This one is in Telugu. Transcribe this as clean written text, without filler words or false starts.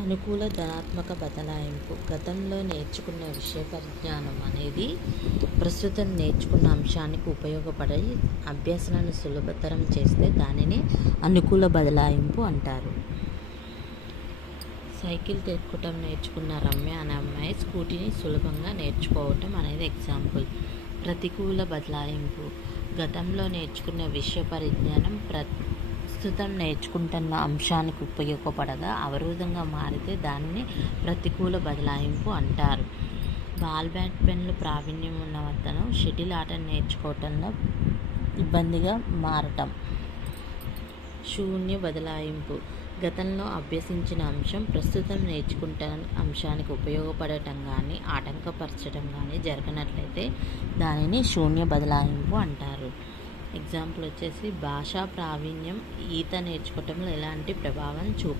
అనుకూల ధనాత్మక బదలాయింపు. గతంలో నేర్చుకున్న విషయ పరిజ్ఞానం అనేది ప్రస్తుతం నేర్చుకున్న అంశానికి ఉపయోగపడి అభ్యసనాన్ని సులభతరం చేస్తే దానిని అనుకూల బదలాయింపు అంటారు. సైకిల్ తొక్కటం నేర్చుకున్న రమ్య అనే అమ్మాయి స్కూటీని సులభంగా నేర్చుకోవటం అనేది ఎగ్జాంపుల్. ప్రతికూల బదలాయింపు. గతంలో నేర్చుకున్న విషయ పరిజ్ఞానం ప్రస్తుతం నేర్చుకుంటున్న అంశానికి ఉపయోగపడగా అవరోధంగా మారితే దానిని ప్రతికూల బదలాయింపు అంటారు. బాల్ బ్యాడ్మింటన్లో ప్రావీణ్యం ఉన్న అతను షటిల్ ఆట నేర్చుకోవటంలో ఇబ్బందిగా మారటం. శూన్య బదలాయింపు. గతంలో అభ్యసించిన అంశం ప్రస్తుతం నేర్చుకుంటున్న అంశానికి ఉపయోగపడటం కానీ ఆటంకపరచడం కానీ జరగనట్లయితే దానిని శూన్య బదలాయింపు అంటారు. ఎగ్జాంపుల్ వచ్చేసి భాషా ప్రావీణ్యం ఈత నేర్చుకోవటంలో ఎలాంటి ప్రభావం